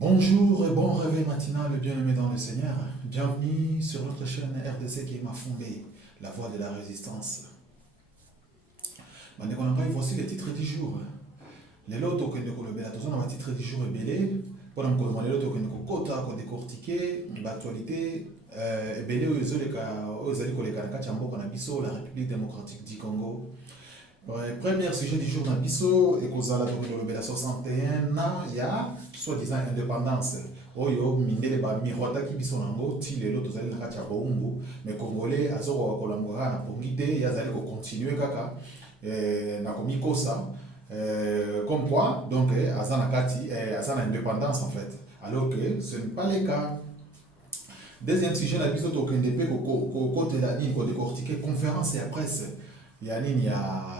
Bonjour et bon réveil matinal, bien-aimés dans le Seigneur. Bienvenue sur notre chaîne RDC qui m'a fondé, la voix de la résistance. Voici les titres du jour. Les lots que nous avons les titres du jour est belé. Pendant que nous avons les lots que nous avons décortiqué, l'actualité, est belé aux alliés la République démocratique du Congo. Premier sujet du jour dans Bisso, et qu'on a la 61 ans, il y a soi-disant indépendance. Oyo, mindele ba miroita qui biso nango, ti lelo tozali na kati ya boumbu, mais congolais azoko kolambora na pongite, yazali ko continuer kaka na komikosa comme quoi donc azana kati azana indépendance en fait. Alors que ce n'est pas le cas. Deuxième sujet na biso to kende pe ko côté la ligne ko décortiquer conférence et presse. Il y a nini ya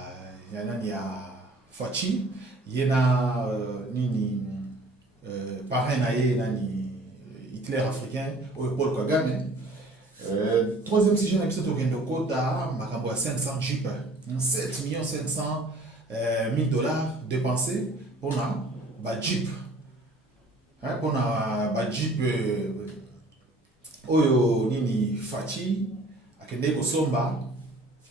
Fachi, yena nini parrain na ye nani Hitler africain ou Paul Kagame. Troisième sujet na biso tokende kota makambo ya 500 jeep 7 millions 500 000 dollars dépensés pour ba jeep pour ba jeep oyo nini Fachi akende kosomba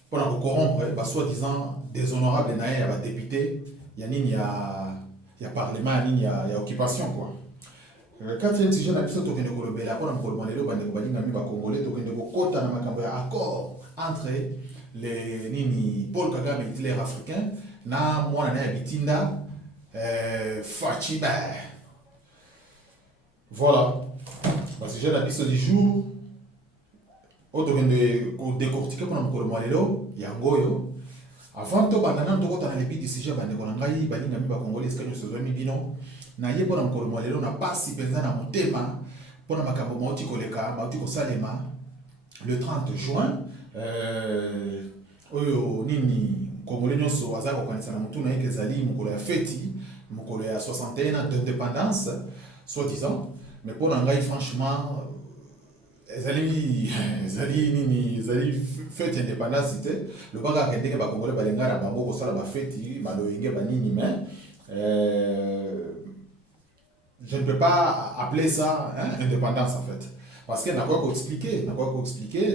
pour corrompre soi-disant déshonorable na ya député ya nini ya parlement nini ya occupation quoi. Quatrième sujet na biso tokende kolobela pour kolobela lelo bande ko balinga mi ba congolais tokende ko kota na makambo ya accord entre les nini Paul Kagame Hitler africain na mwana na ya bitinda Fachi ba. Voilà. Sujet na biso du jour. Autre que décortiquer pour nous colombo yangoyo avant to bandana to kota na lebi du sujet bande ko ngai balinga mi ba congolais kanyo sozami bino na ye pour nous colombo lelo na pasi penza na motema pour na makambo mauti koleka mauti ko salema le 30 juin oyo nini congolais nyoso waza ko kanisa na mutu na yeke zali mukolo ya feti mukolo ya 61 ans d'indépendance soi-disant mais pour ngai franchement ezali fête indépendance c'était le baga kende ba congolais balenga na bango ko sala ba fête ba loyenge ba nini mais je ne peux pas appeler ça indépendance en fait parce que n'a quoi expliquer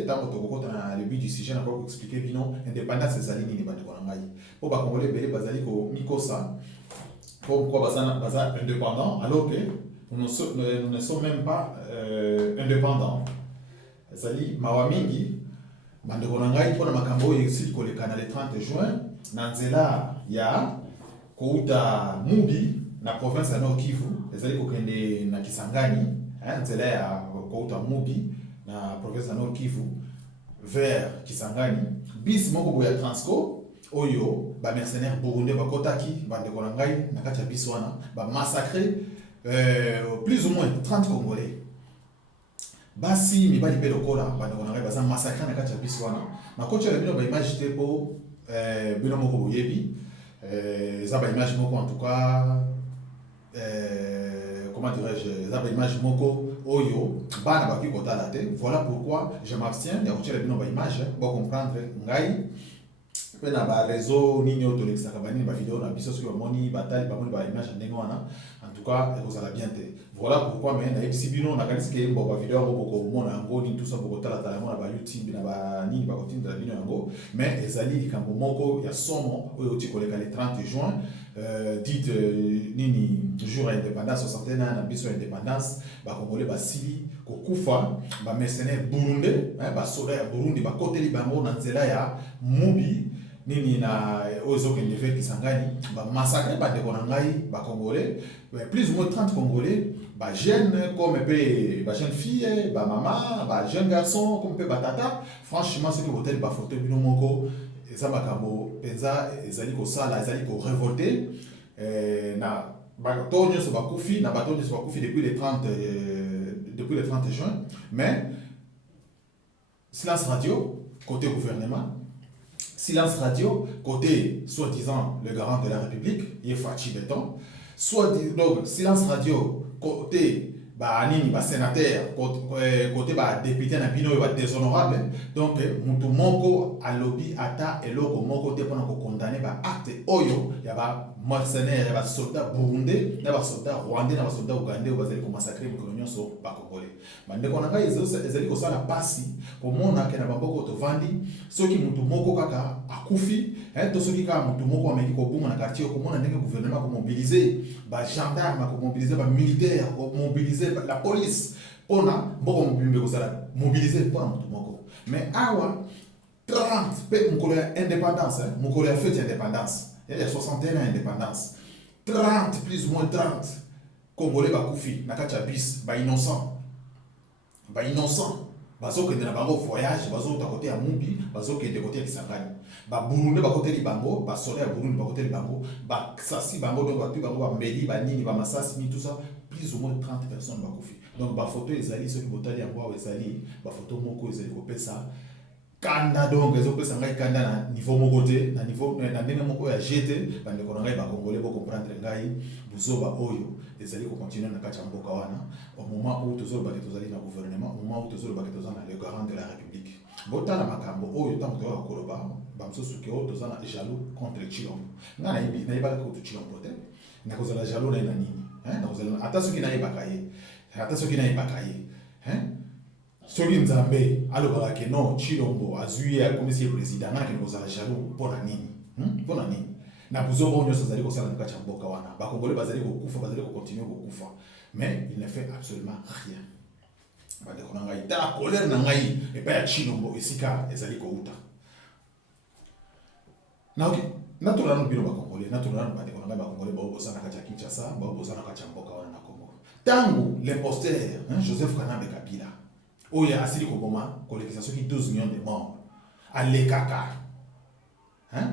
tant que to na le but du sujet n'a quoi expliquer bino indépendance ezali nini ba de konangai pour ba congolais belé bazali ko mikosa pourquoi baza indépendant alors que nous ne sommes même pas indépendants. Zali mawamingi bandeko na ngai mpona makambo oyo esili koleka na le 30 juin na nzela ya kouta Mubi na province ya Nord Kivu ezali kokende na Kisangani nzela ya kouta Mubi na province ya Nord Kivu vers Kisangani bis moko boya Transco oyo ba mercenaires burundais bakotaki bandeko na ngai na kati ya bis wana ba massacrer plus ou moins 30 Congolais. Basi mibali pe lokola bande ko na baza massacre na kati ya biso wana na kocha la bino ba image te po bino moko boyebi za ba image moko en tout cas comment dirais-je za ba image moko oyo bana ba ki kotala te. Voilà pourquoi je m'abstiens ya kocha la bino ba image pour comprendre ngai pe na ba réseau nini auto lexaka ba nini ba vidéo na biso sur moni batali ba moni ba image ndenge wana en tout cas vous allez bien te. Voilà pourquoi mais na exhibino na kanisi ke mbo ba vidéo ko mona ngo ni tout ça pour tala tala mona ba YouTube na ba nini ba kotinda la bino ngo mais ezali likambo moko ya somo oyo ti koleka le 30 juin dit nini jour indépendance 61 ans na biso indépendance ba congolais ba sili ko kufa ba mercenaires burundais ba soda ya Burundi ba koteli bango na nzela ya Mubi nini na ozo kende fait Kisangani ba massacrer ba ndeko na ngai ba congolais plus ou moins 30 congolais ba jeunes comme pe ba jeune fille ba maman ba jeune garçon comme pe ba tata franchement c'est que hôtel ba photo bino moko eza makambo penza ezali ko sala ezali ko révolter na ba tonyo so ba kufi na ba tonyo so ba kufi depuis le 30 juin mais silence radio côté gouvernement. Silence radio, côté soi-disant le garant de la République, il est Fachi Béton. Donc, silence radio, côté nini, sénateur, côté député, déshonorable. Donc, Moutou Moko, Alobi, Ata, et Loko Moko, pour condamner acte Oyo, il y a mercenaires, les soldats burundais, les soldats rwandais, les soldats ougandais, ils ont massacré les coloniaux sur les Congolais. Mais dès qu'on a fait ça, la passe pour mon que na bamboko to vandi, ceux qui mutu moko kaka akufi, to ceux qui ka mutu moko ameki ko bunga na quartier ko mona ndenge gouvernement ko mobiliser, ba gendarme ko mobiliser, ba militaire ko mobiliser, la police pona mboko mbimbe ko sala mobiliser pour mutu moko. Mais awa 30 pe mukolo ya indépendance, mukolo ya fête indépendance. Il y a 61 ans d'indépendance. 30 plus ou moins 30 Congolais bakoufi na kati ya bis ba innocent. Ba innocent. Bazo ke na bango voyage, bazo ta côté ya Mumbi, bazo ke de côté ya Kisangani. Ba Burundi ba côté Libango, ba Sole ya Burundi ba côté Libango, ba Sasi bango donc ba tu bango ba Mbeli, ba Nini, ba Masasi, tout ça, plus ou moins 30 personnes bakoufi. Donc ba photo ezali ceux qui botali ya ngwa ezali, ba photo moko ezali ko pesa kanda donc les opé sangai kanda na niveau moko te na niveau na ndenge moko ya jeté bande ko ngai ba congolais bo comprendre ngai buzoba oyo ezali ko continuer na kati ya mboka wana au moment où tozolo ba tozali na gouvernement au moment où tozolo ba tozana le garant de la république botala makambo oyo tango to koloba ba msosu ke o tozana jaloux contre Chilombo ngana ibi na ibaka ko Chilombo te na kozala jaloux na nini na kozala ata soki na ibaka ye ata soki na ibaka ye soki nzambe alobaka ke non Chilombo azwi akomisi président ngana ke kozala jaloux mpona nini mpona nini na buzoko nyonso azali kosala na kati ya mboka wana bakongolais bazali kokufa bazali kocontinue kokufa mais il ne fait absolument rien bandeko na ngai ta colère na ngai epai ya Chilombo esika ezali kouta na ok natuna no bino bakongolais natuna no bandeko na ngai bakongolais baobosana kati ya Kinshasa baobosana kati ya mboka wana na Congo tango l'imposteur Joseph Kanambe Kabila oya asili koboma kolekisa soki 12 millions de morts alekaka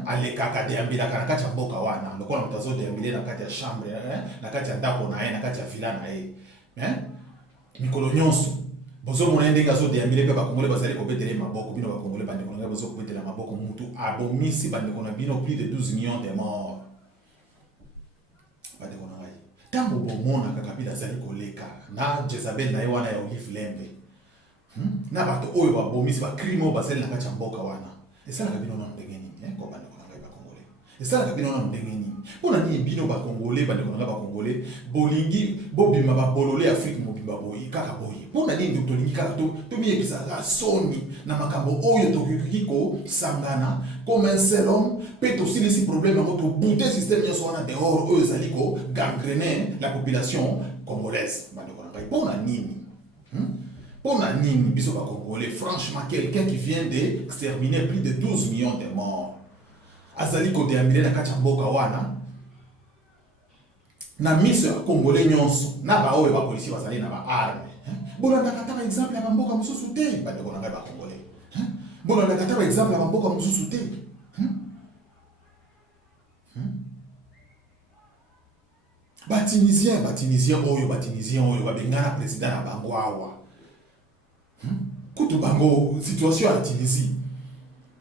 alekaka deambilaka na kati ya mboka wana lokola moto azodeambile na kati ya chambre na kati ya ndako na ye na kati ya villa na ye mikolo nyonso bozomona ye ndenge azodeambile mpe bakongolais bazali kobetela maboko bino bakongolais bandeko na ngai bazokobetela maboko mutu abomisi bandeko na bino plus de 12 millions de morts bandeko na ngai ntango bomonaka Kabila azali koleka na Jezabel na ye wana ya Olive Lembe na bato oyo babomisi bacrime oyo basali na kati ya mboka wana esalaka bino na ndenge nini ko bandeko na ngai bakongolais esalaka bino na ndenge nini mpona nini bino bakongolais bandeko na ngai bakongolais bolingi bobima babolole Afrique mobimba boyi kaka boyi mpona nini tolingi kaka tomiyebisaka soni na makambo oyo tokoki kosangana comme un seul homme mpe tosilisi problème yango tobute système nyonso wana dehors oyo ezali kogangrener la population congolaise bandeko na ngai mpona nini Pona nini biso ba congolais franchement quelqu'un qui vient d'exterminer plus de 12 millions de morts azali ko deambile na kati ya mboka wana na miso ya congolais nyonso na ba oyo ba policier bazali na ba arme bolanda kata ba exemple ya mboka mususu te ba ndeko na ngai ba congolais bolanda kata ba exemple ya mboka mususu te Batunisien oyo babengana président na bango awa kutu bango situation à Tunisie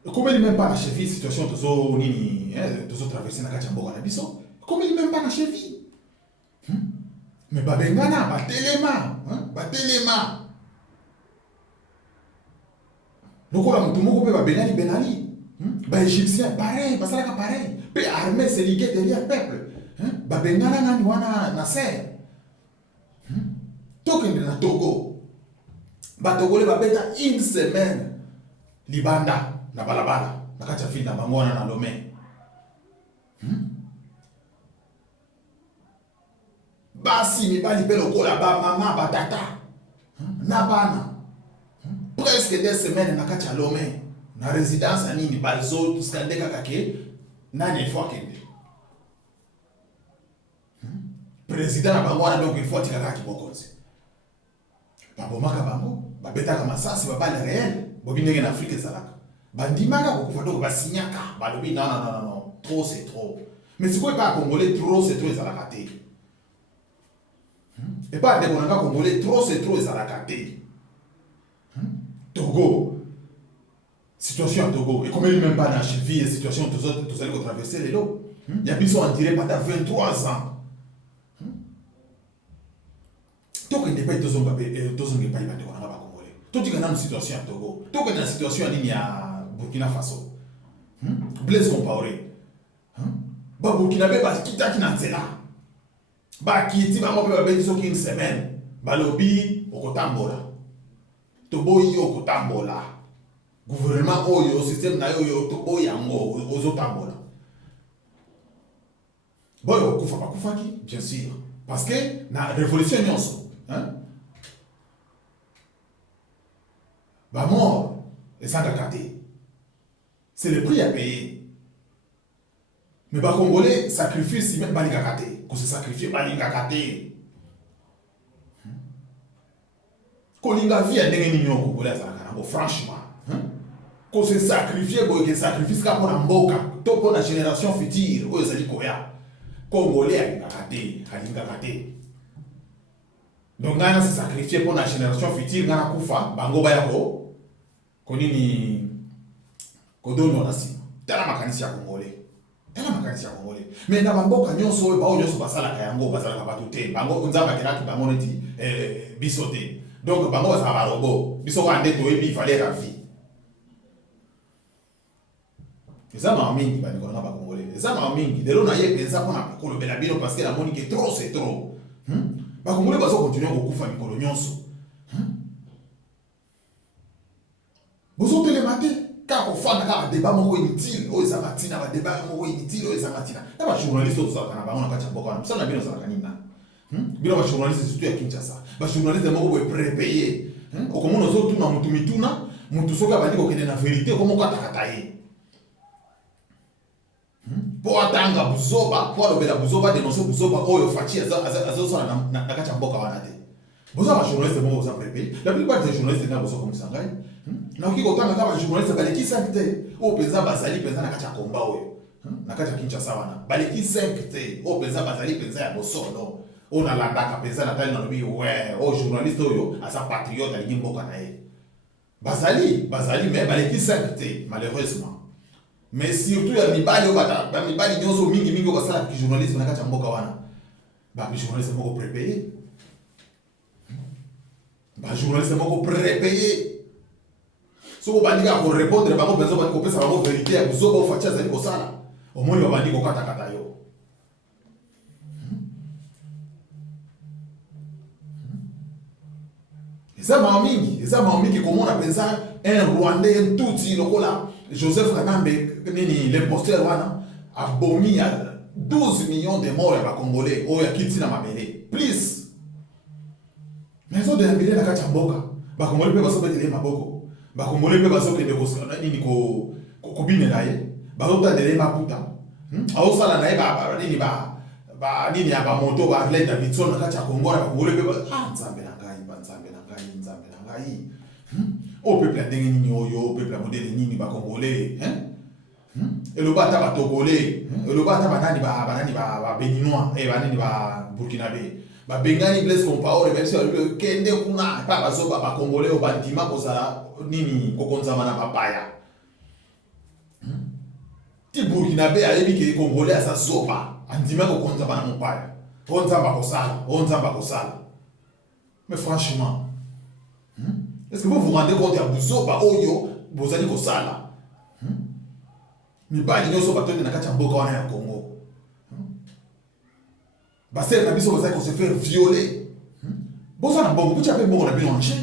comme il même pas la cheville situation tozo nini tozo traverser na kati ya mboka na biso comme il même pas la cheville mais babengana batelema lokola mutu moko pe babengani Benali ba égyptien pareil basalaka pareil pe armée se liguer derrière peuple babengana ngani wana Nasser tokende na Togo batogole babeta une semaine libanda na balabala na kati ya ville na bango wana na Lomé basi mibali mpe lokola bamama batata na bana presque 2 semaines na kati ya Lomé na résidence ya nini bazo skande kaka ke nani il faut akende président na bango wana donc il faut atikaka kibokonzi babomaka bango babetaka masasi babale réel bobi ndenge na Afrique ezalaka bandimaka kokufa donc basinyaka balobi non trop c'est trop mais sikoyo epa ya congolais trop c'est trop ezalaka te epa ya ndeko nanga congolais trop c'est trop ezalaka te Togo situation ya Togo ekomeli même pas na cheville situation tozali kotraverse lelo ya biso on dirait pas 23 ans tokende epai tozonga epai bandeko nanga bakongolais totika nanu situation ya Togo tokende na situation ya nini ya Burkina Faso Blaise Compaoré ba Burkinabé ba kita ki na nzela ba kiti ba mo pe ba beti soki une semaine ba lobi okotambola to boyi okotambola gouvernement oyo système na yo to boyi yango ozotambola boyo okufa bakufaki bien sûr parce que na révolution nyonso hein ba mort esangaka te. C'est le prix à payer. Mais les Congolais sacrifient si même Balingakate. Qu'on se sacrifie Balingakate. Kolinga vie à n'engue n'ignon Congolais à franchement. Qu'on se sacrifie, qu'on sacrifie pour la mboka. Tout pour la génération future. Où est-ce qu'il y a Congolais à Lingakate. Donc, on a se sacrifié pour la génération future. On a kufa bango bayako. Konini kodono na sima. Tala makanisi ya Congolais. Tala makanisi ya Congolais. Mais na bamboka nyonso ba nyonso basala ka yango basala ka batu te. Bango nzamba kelaki bango neti bisote. Donc bango basala ba robot. Biso ko ande to ebi fallait la vie. Eza ma mingi ba nikona ba Congolais. Eza ma mingi. De lo na ye pensa ko na ko le bela bino parce que la monique est trop c'est trop. Ba Congolais bazo continuer ko kufa mikolo nyonso. Bozo télématé. Quand on fait un débat inutile, on est amatina, un débat inutile, on est amatina. Là, les journalistes, on a pas de boka, ça n'a bien dans la canina. Bien les journalistes surtout à Kinshasa. Les journalistes sont prépayés. Au comment nous autres na mutu mituna, mutu soka bandi ko kende na vérité comment ka takataye. Pour atanga buzoba, pour le bela buzoba dénoncer buzoba oyo fachi azo sana na kacha boka wana te. Boza les journalistes sont prépayés. La plupart des journalistes na bozo comme sangai. Na ukiko tanga kama journaliste baleki 5 te o penza bazali penza na kacha komba oyo na kacha Kinshasa wana baleki 5 te o penza bazali penza ya bosolo o na landaka penza na tali na lobi ouais o journaliste oyo asa patriote ali mboka na ye bazali mais baleki 5 te malheureusement mais surtout ya mibali o bata ba mibali nyonso mingi ko sala ki journaliste na kacha mboka wana ba journaliste moko prépayé ba journaliste moko prépayé. Si vous avez répondre, vous avez besoin de la vérité, vous avez besoin de faire ça. Au moins, vous avez besoin de faire ça. Et ça m'a mis comment on appelle ça un Rwandais, un Tutsi, Joseph Kagambe, l'imposteur, a bomi à 12 millions de morts à Congolais, ou à Kitsi na Mabele. Please. Mais ils ont des ambulés dans la Kachamboka. Congolais peuvent se mettre les maboko. Bakongolais pe baso ke ndeko nini ko bine na ye bazota ndele maputa aho sala na ye ba nini ya ba moto ba Harley Davidson na kacha Kongo na Bakongolais pe nzambe na ngai o peuple ndenge nini oyo peuple modele nini ba Congolais et le bata ba Togolais et le bata ba nani ba Béninois et ba nini ba Burkinabé ba Bengani Blaise Compaoré même si le kende kuna pa baso ba Congolais o bandima ko sala nini kokonzama na papaya ti Burkinabé ayebi ke Congolais asa zoba andima kokonzama na mopaya onzamba kosala mais franchement est-ce que vous vous rendez compte ya buzoba oyo bozali kosala mibali nyonso batonde na kati ya mboka wana ya Congo basere na biso bazali ko se faire violer boza na bongo bucha pe bongo na bino anche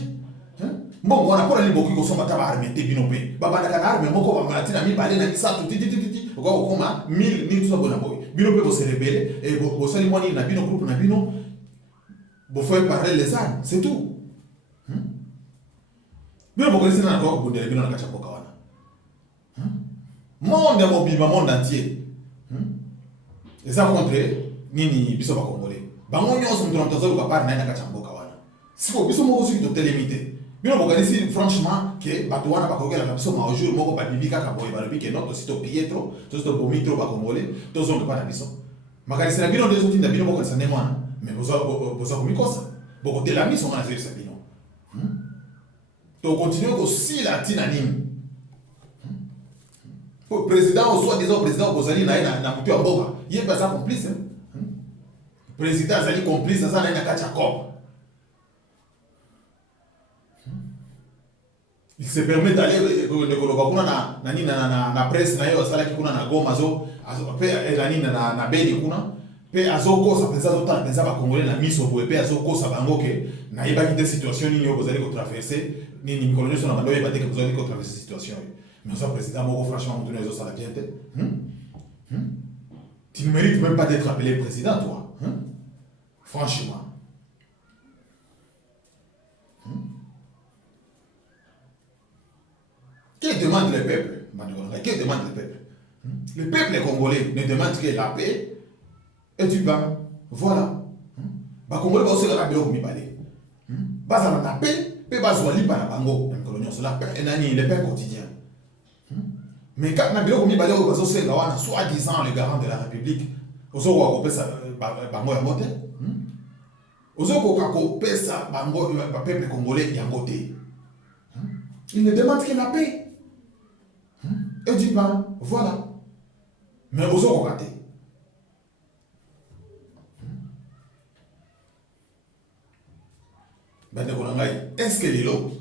mbongo wana pona liboki ko soma taba arme te bino pe babanda kana arme moko ba malatina mibale na misatu titi ko koma 1000 ni tuzo bona boy bino pe bo se rebelle et bo sali moni na bino groupe na bino bo faire parler les armes c'est tout bino bo kolisi na ko bundele bino na kacha boka wana monde mobima monde entier et ça contre nini biso ba Congolais bango nyonso mtu mtazo ka par na kacha boka wana siko biso moko siki to télémité. Bien organiser franchement que Batouana va coller la personne au jour moko ba bibika ka boy ba bibike non to sito Pietro to sito Bomitro ba Congolais to zonga pa na biso makanisi na bino ndezo tinda bino moko sana mwana mais boza komikosa boko de la mission na zeli sabino to continuer ko si la tina nini pour président ou soit disant président bozali na mutu ya mboka yé pas ça complice président zali complice ça na kacha cop. Il se permet d'aller na presse na yo sala ki kuna na Goma zo pe elani na Beni kuna pe azoko penza zo tala penza ba congolais na miso bo pe azoko sa bango ke na yeba ki des situation nini yo bozali ko traverser nini colonie so na bando yeba te que bozali ko traverser situation. Mais ça président moko franchement on donne zo sala bien te. Tu ne mérites même pas d'être appelé président toi. Franchement. Que demande le peuple? Que demande le peuple? Le peuple congolais ne demande que la paix et du pain. Voilà. Les Congolais vont se rappeler au Mibale. Bazar la paix, paix bazouali par la bango. La paix est le pain quotidien. Mais quand on a bien au Mibale, on va se faire soi-disant le garant de la République. On se voit qu'on ça bango et moté. On se voit qu'on ça bango le peuple congolais et en côté. Il ne demande que la paix. Et du pain, voilà. Mais aux autres côtés. Est-ce que les lots,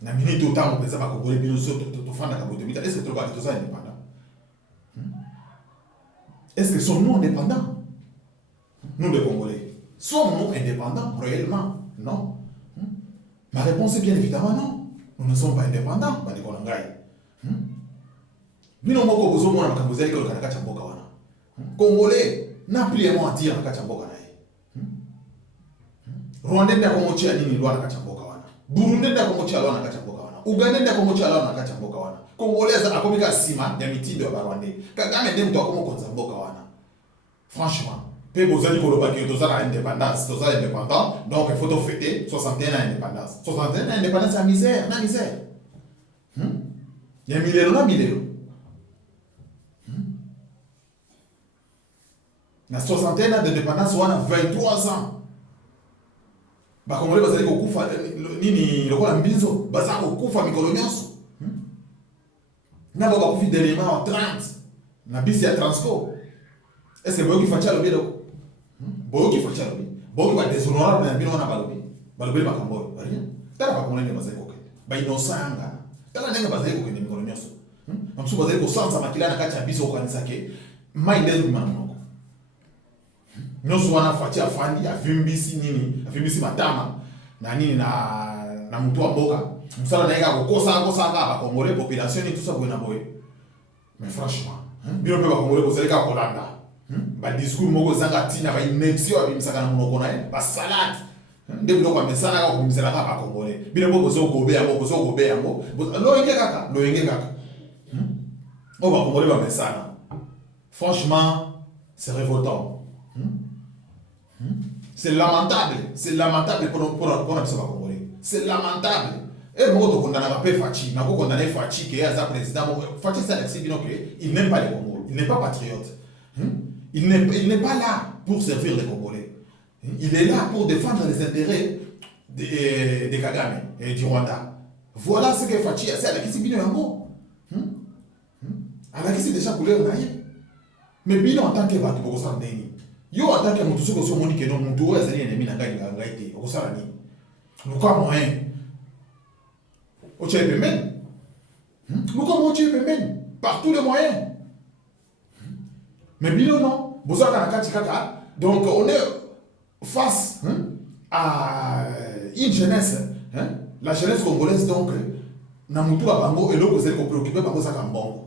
na minute autant on peut savoir que les biens sont est-ce que tu vas être indépendant? Est-ce que sommes-nous indépendants? Nous les Congolais, sommes-nous indépendants réellement? Non. Ma réponse est bien évidemment non. Nous ne sommes pas indépendants, bino moko bozomona makambo ezali koloka na kati ya mboka wana. Congolais n'a plus un mot à dire na kati ya mboka na ye. Rwandais ndako mochia nini lwa na kati ya mboka wana. Burundi ndako mochia lwa na kati ya mboka wana. Uganda ndako mochia lwa na kati ya mboka wana. Congolais akomika sima ya mitindo ya Rwandais. Kagame ndem to akomo konza mboka wana. Franchement, pe bozali koloba ke tozala indépendance, tozala indépendant, donc il faut to fêter 61 ans indépendance. 61 ans indépendance à misère, na misère. Ya milelo na milelo. Na 61 ans d'indépendance, on a 23 ans. Congolais bazali kokufa nini lokola mbinzo, bazali kokufa mikolo nyonso. Na ba kokufi dernièrement en 30. Na bisi ya transport. Est-ce que boyoki facha lobi loko? Boyoki facha lobi. Boyoki ba déshonorable na bino na balobi. Balobi makambo, rien. Tala ba Congolais bazali kokende. Ba inosanga. Tala ndenge bazali kokende mikolo nyonso. Mamsu bazali kosanza makila na kati ya biso okanisa ke mai ndezo manoko. Nyonso wana fati afandi avimbisi nini avimbisi matama na nini na mtu wa mboka msala na yeka kokosa ba Congolais population ni tout ça boye na boye. Mais franchement bino pe ba Congolais bozalika kolanda ba discours moko zanga tina ba inepsio abimisaka na monoko na ye ba salade nde biloko amesana ka kumisela ka ba Congolais bino bo bozo gobe yango lo yenge kaka o ba Congolais ba mesana. Franchement c'est révoltant. C'est lamentable pour la personne congolaise. C'est lamentable. Et moi, je condamne pas Fachi. Je condamne Fachi qui est un président. Fachi, c'est il n'aime pas les Congolais. Il n'est pas patriote. Il n'est pas là pour servir les Congolais. Il est là pour défendre les intérêts de Kagame et du Rwanda. Voilà ce que Fachi a fait. Elle a dit Bino Yango. Elle a dit déjà couleur naïe. Mais Bino en tant que Batu, pour ça, yo en tant que mutu soko so moni ke no mutu oyo azali ennemi na ngai te okosala nini luka moyen otie pembeni luka mo otie pembeni par tous les moyens mais bino non bozaka na kati kaka donc on est face à une jeunesse la jeunesse congolaise donc na mutu ba bango eloko ezali ko préoccuper bango saka mbongo.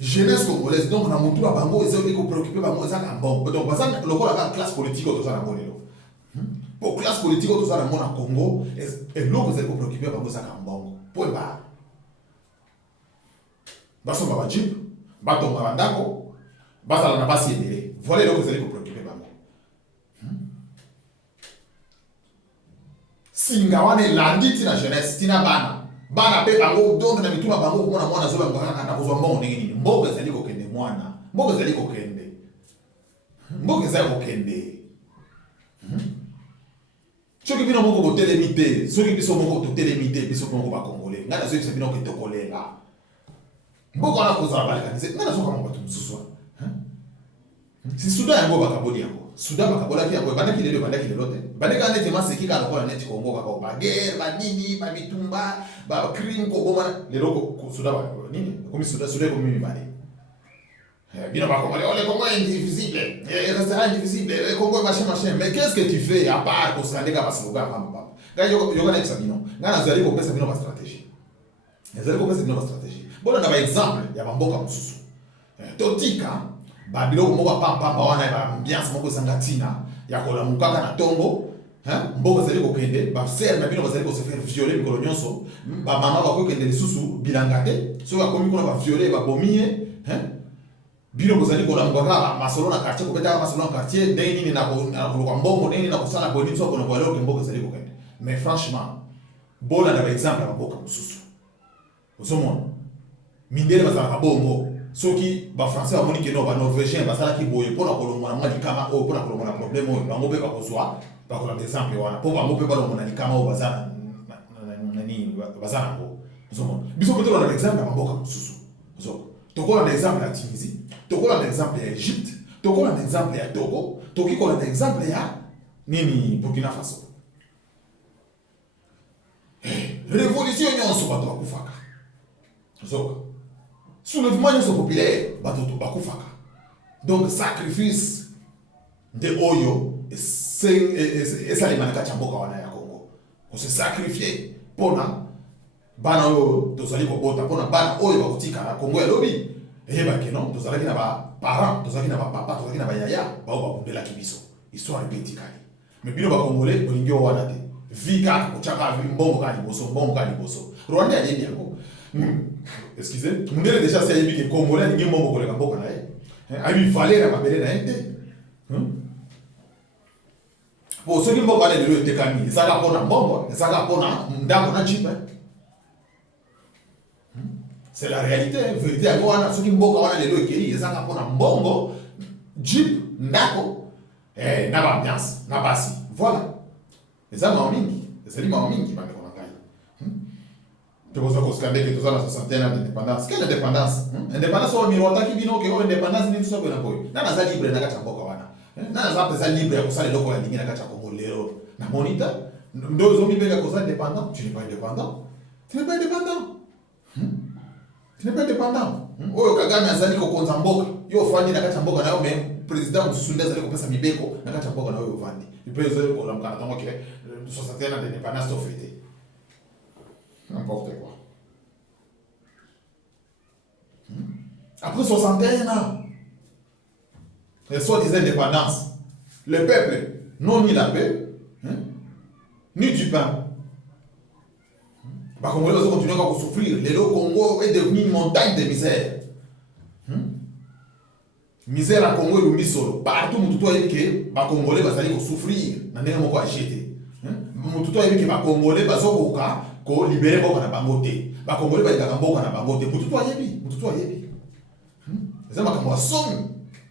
Jeunesse congolaise donc na mutu ba bango ezali ko préoccuper bango ezaka mbongo. Donc bazana lokola ka classe politique otoza na bolelo. Pour classe politique otoza na mona Congo eloko ezali ko préoccuper bango ezaka mbongo. Pour ba baso ba jip bato ba ndako bazala na basi ebele. Voilà eloko ezali ko préoccuper bango. Singa wane landi tina jeunesse tina bana pe bango donc na mituna bango komona mwana zola ngaka na kozwa mbongo nini mboka ezali kokende mwana mboka ezali kokende soki bino moko botelemite soki biso moko totelemite biso moko ba Congolais ngana soki bino ke tokolela mboka na kozala balika ngana soka moko mususu si souda yango bakabodi yango Soudan bakabola ki ya ko bana ki lelo bana ki lelo te. Bana ka net ma seki ka ko net Congo ka ko ba guerre ba nini ba mitumba ba crime ko boma lelo ko Soudan ba nini comme Soudan ko mimi bale. Bien on va comprendre, le Congo est indivisible, il restera indivisible, le Congo machin. Mais qu'est-ce que tu fais à part pour se rendre à Basloga papa? Quand yo connais ça bino, ngana zali ko pesa bino ba stratégie. Zali ko pesa bino ba stratégie. Bon on a ba exemple ya bamboka mususu. Totika ba biloko moko pamba wana ba ambiance moko sangatina ya kola mukaka na tongo, mboka zali ko kende ba ser na bino bazali ko se faire violer mikolo nyonso, ba mama ba ko kende lisusu bilangate, so ya komi ko ba violer ba bomie, bino bozali kolambwaka masolo na quartier kopeta masolo na quartier ndenge nini na ko mbongo ndenge na kosala boni so ko na ko mboka zali kokende. Mais franchement bola na exemple ya mboka mususu ozomona mindele bazala bongo soki ba français ba moni ke no ba norvégien basala ki boye pona kolongwa na mwa likama o pona kolongwa na problème o bango be ba kozwa ba kola exemple wana po bango be ba longwa na likama o bazana nani bazana ko ozomona biso peut-être na exemple ya mboka mususu ozomona tokola na exemple ya Tunisie, tokola na exemple ya Egypte, tokola na exemple ya Togo, tokikola na exemple ya nini Burkina Faso. Révolution nyonso bato bakufaka. Zoka. Soulèvement nyonso populaire bato bakufaka. Donc sacrifice de oyo esalema na kati ya mboka wana ya Congo. On se sacrifier pona bana oyo tozali kobota pona bana oyo bakotika na Congo ya lobi eyeba ke non tozalaki na ba parents tozalaki na ba papa tozalaki na ba yaya bao bakundela kibiso histoire répétikali mais bino ba congolais bolingi wana te vika kochaka mbongo kali boso Rwanda ya yebi yango excusez mundele déjà c'est yebi ke congolais ngi mbongo koleka mboka na ye abi valeur ya mabele na yete po soki mboka ale lelo etekami ezaka pona mbongo ezaka pona ndako na chipe. C'est la réalité, vérité à quoi on a ceux qui mboka wana lelo ekeli ezaka pona mbongo jeep ndako na ba ambiance na basi voilà ezama mingi ezalima mingi bande kona ngai te boza ko skande ke tozana 61 ans d'indépendance quelle indépendance indépendance o miroata ki bino ke o indépendance ni tsoko na boy na za libre na kata mboka wana na za pesa libre ya kusala loko ya lingina kata Congo lelo na monita ndozo mibeka ko za indépendant tu n'es pas indépendant tu n'es pas indépendant. Tu n'es pas indépendant. Oyo Kagame azali kokonza mboka. Yo fandi na kati mboka na yo même président Musunda azali kopesa mibeko na kati mboka na yo fandi. Il peut azali ko lamka na tango ke 61 ans d'indépendance to fêter. N'importe quoi. Après 61 ans, les soi-disant indépendance, le peuple non ni la paix, ni du pain. Les Congolais vont continuer à souffrir. Le Congo est devenu une montagne de misère. Misère à Congo et le Misolo. Partout, les Congolais vont souffrir. Les Congolais vont acheter. Les Congolais vont libérer les Congolais. Les Congolais vont libérer les Congolais. C'est ma kamwasoni.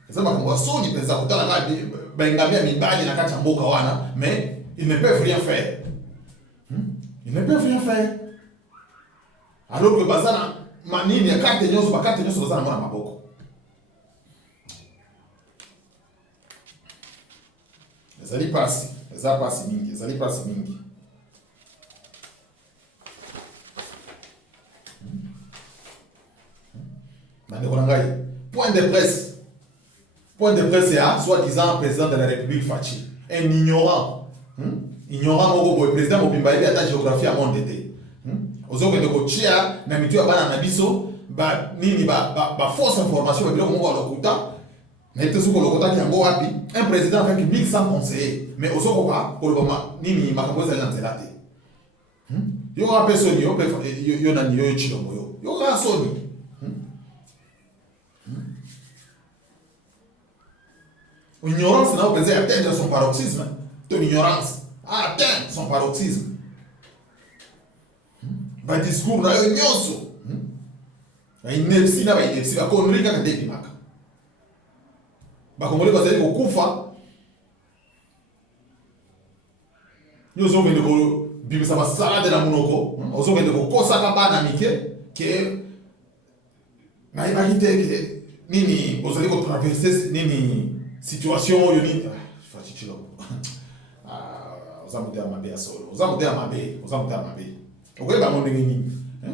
C'est ma kamwasoni penza kutala bengamia mibali na kati mboka wana, mais ils ne peuvent rien faire. Ils ne peuvent rien faire. Alors que bazana manini ya karte nyonso bakarte nyonso bazana mwana maboko. Ezali pasi mingi. Bande konangai. Point de presse ya soi-disant président de la République Fachi, un ignorant. Ignorant moko président mobimba yebi ata géographie à monde été. Ozoko de kochia na mitu ya bana na biso ba nini ba fausse information ba biloko moko lokuta na ete suko lokota ki yango wapi un président avec 1100 conseillers mais ozoko ba kolobama nini makambo ezali na nzela te. Yo ka personne yo na niyo chilombo yo ka soni. L'ignorance n'a pas atteindre son paroxysme. Ton ignorance a atteint son paroxysme. Ba discours na yo nyonso. Ba inepsi na ba inepsi ba konri kaka depi maka. Ba Congolais bazali kokufa. Nyonso ngende ko bibisa ba salade na munoko. Ozo ngende ko kosa ka bana mike ke na ibagite ke nini bozali ko traverser nini situation yo nini chilo. Oza moto ya mabe ya solo. Oza moto ya mabe. Okoye ba monde nini?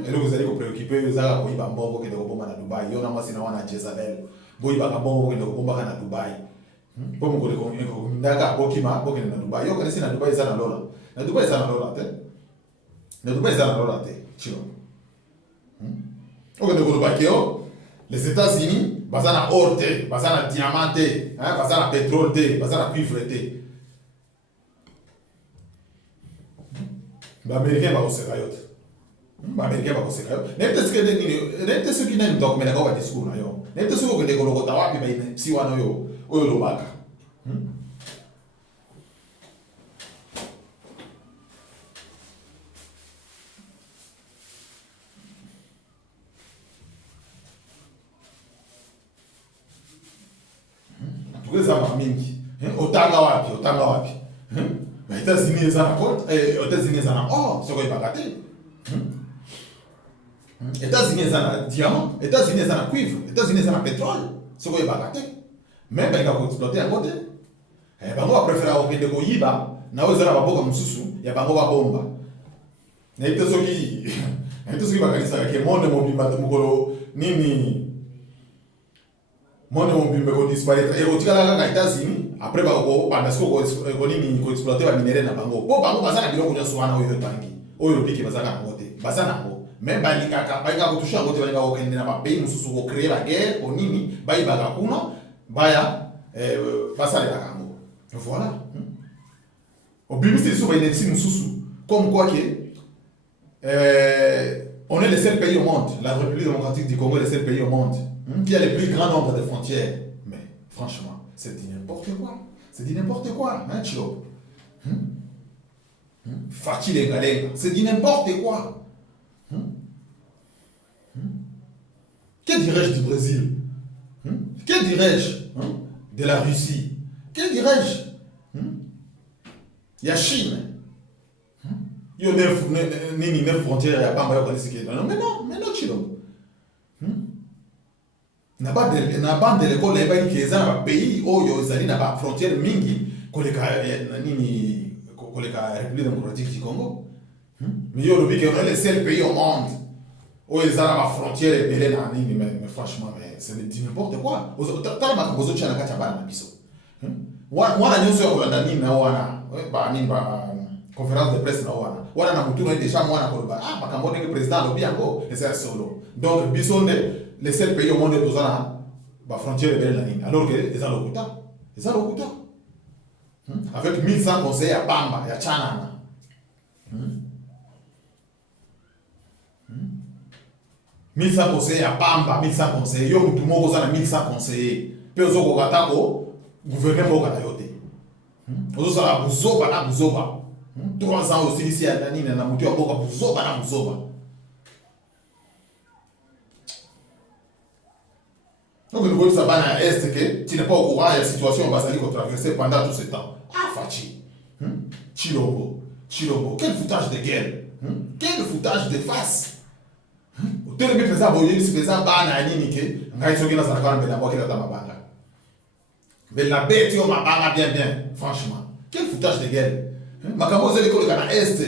Elo vous allez vous préoccuper za ko iba mbongo kende ko bomba na Dubai. Yo na mwasi na wana Jezabel. Boyi ba mbongo kende ko bomba na Dubai. Po mo ko ndaka bokima bokende na Dubai. Yo kanisi na Dubai za na lola. Na Dubai za na lola te. Na Dubai za na lola te. Chilo. Okende ko Dubai yo. Les États-Unis, bazana or te, bazana diamant te, bazana pétrole te, bazana cuivre te. Américain va koseka yote. Américain va koseka yote. Nete ske nini, nete suki nani dokumenta kwa discours na yo. Nete suki kende kolokota wapi ba ine si wana yo, oyo lobaka. Tukeza mamingi. Otanga wapi? États-Unis za na compte, États-Unis za na or, soko ibakate. États-Unis za na diamant, États-Unis za na cuivre, États-Unis za na pétrole, soko ibakate. Même ba ko exploiter en côté. Bango ba préférer okende ko yiba, na wezo na baboka mususu ya bango ba bomba. Na itesoki bakalisa ke monde mobimba mukolo nini monde mobimba ko disparaître et otikala kaka États-Unis. Après ba ko parce que ko nini ko exploiter ba minéraux na bango po bango bazana biloko nyoso wana oyo tangi oyo biki bazaka ngote bazana ngo même ba lingaka ba ngaka kutusha ngote ba ngaka okende na ba pays mususu ko créer la guerre ko nini ba ibaka kuna baya basale la kango voilà obimisi so ba inexi mususu comme quoi que on est le seul pays au monde, la République démocratique du Congo est le seul pays au monde qui a le plus grand nombre de frontières. Mais franchement, c'est du n'importe quoi. C'est du n'importe quoi, hein, Chilo? Fatih les Galenga, c'est du n'importe quoi. Que dirais-je du Brésil? Que dirais-je de la Russie? Que dirais-je? Il y a Chine. Il y a 9 frontières, il y a pas mal de mais non, Chilo. Na ba de l'école les pays qui est un pays où ils ont une frontière mingi koleka nini koleka République démocratique du Congo. Mais yo le que le seul pays au monde où ils ont une frontière et belé na nini mais franchement mais c'est n'importe quoi. Tala ba kozo chana kati ba na biso. Wana nyoso ya Holanda nini na wana ba nini ba conférence de presse na wana na mutu na déjà mwana ko ba makambo ndenge président lobi yango c'est solo. Donc bisonde les seuls pays au monde où la frontière est belle. Alors que les Alokuta. Avec 1100 conseillers à Pamba, à Tchanana. 1100 conseillers à Pamba, 1100 conseillers. Yo, tout le monde a 1100 conseillers. Puis, vous avez gouverner pour Katayote. Vous avez Buzoba. 3 ans aussi ici à Nani, na Mouti, Buzoba. Donc, le gouvernement Sabana Est, que tu n'es pas au courant de la situation qu'on va traverser pendant tout ce temps. Ah, Fachi. Chilombo. Quel foutage de gueule. Quel foutage de face. Au terme de ça, vous avez dit que ça va à Ninique. On a dit que ça va à Mabanga. Mais la bête, on m'a bien. Franchement. Quel foutage de gueule. Makamo zeli ko kana Est.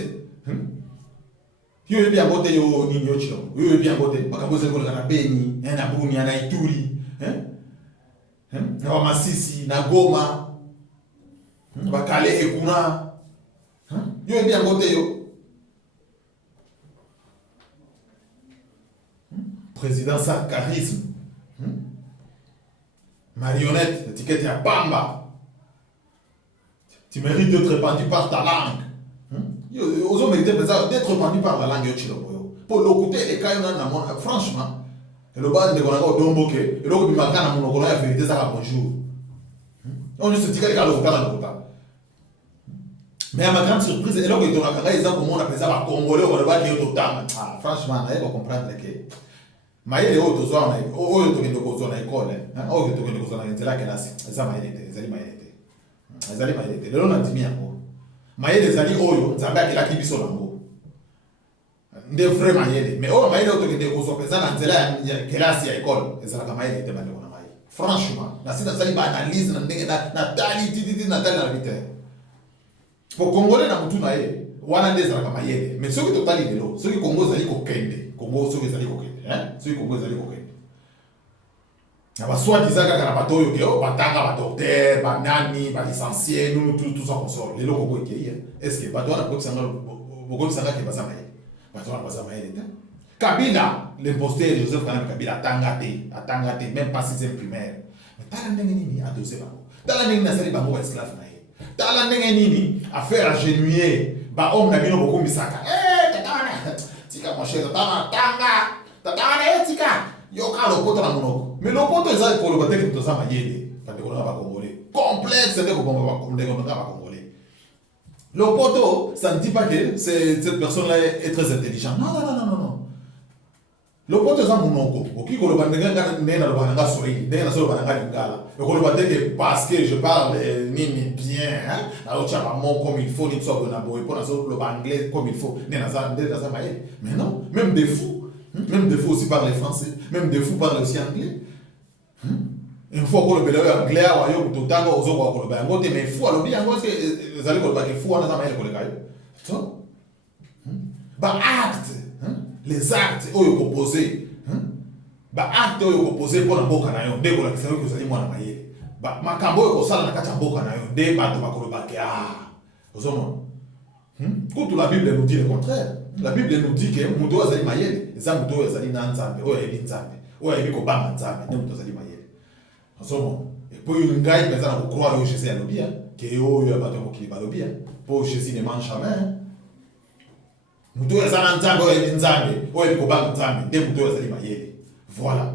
Yo bien boté yo ninyo chilo. Yo bien boté. Makamo zeli ko kana Beni, na Buni, na Ituri. Na Masisi, na Goma, Bakale et Kuna. Yo bien voté yo. Président sans charisme. Marionnette, l'étiquette à Bamba. Tu mérites d'être répandu par ta langue. Os hommes méritent d'être répandu par la langue. Pour l'écouter, les cas, franchement. Et le bas de Gonago Domboke, et l'autre du matin à mon ogola a vérité ça bonjour. On ne se dit qu'elle a le vocal. Mais à ma grande surprise, et l'autre est dans la carrière, ils ont comment on appelle ça, la Congolais, on va dire au temps. Ah, franchement, il faut comprendre que. Mais il est autre chose, on est tombé de cause à l'école, on est tombé de cause à l'intellect, et là, ça m'a aidé, les alliés m'a aidé. Le long a dit bien, mais les alliés, oh, ça va qu'il a qui biso lango. Nde vraiment yele mais oh maile oto kende ko so pesa na nzela ya kelasi ya école ezala kama ile tebale kona mai franchement na sina sali ba analyse na ndenge na tali titi na tali na bité pour congolais na mutu na ye wana ndeza kama yele mais ceux qui totali lelo ceux qui Congo zali ko kende Congo ceux qui zali ko kende ceux qui Congo zali ko kende na ba soit disant kaka na bato yo ke o batanga ba docteur ba nani ba licencié nous tout ça consort lelo Congo ekei est-ce que bato wana ko tsanga boko tsanga ke bazama ye bato wana bazama ye te Kabila l'imposteur Joseph Kabila atangate même pas 6e primaire mais tala ndenge nini adosé bango tala ndenge na sali bango esclave na ye tala ndenge nini affaire agenouiller ba homme na bino boko misaka tatana tika mon cher tatana tika yoka lopoto na monoko mais lopoto eza ko lopoto ke toza mayele kande ko na ba congolais complexe de ko bomba ba ndenge na ba congolais lopoto ça ne dit pas que cette personne là est très intelligente non lopoto eza monoko oki ko loba ndenge na loba nga swahili ndenge na so loba nga lingala ko loba que parce que je parle nini bien na ocha ba mon comme il faut ni so na boy pour na so loba anglais comme il faut ndenge na za maye mais non même des fous aussi parlent français même des fous parlent aussi anglais une fois que le belé anglais wa yo totanga ozo ko loba ngo te mais fou alobi ngo c'est zali ko loba que fou wana za maye ko le kayo so ba acte les actes oyo proposé ba acte oyo proposé pour na mboka na yo ndeko la kisalo ko zali mwana mayele ba makambo oyo ko sala na kati ya mboka na yo nde bato bakoloba ke ozomo Quand la Bible nous dit le contraire, la Bible nous dit que muto azali mayele, eza muto azali na nzambe, oyo ebi nzambe, oyo ebi ko banga nzambe, ne muto azali mayele. Ozomo, et puis ngai penza na ko croire yo Jésus alobi que oyo bato mokili balobi pour Jésus ne mange jamais. Muto azali nzambe, oyo ebi nzambe, oyo ebi ko banga nzambe, nde muto azali mayele. Voilà.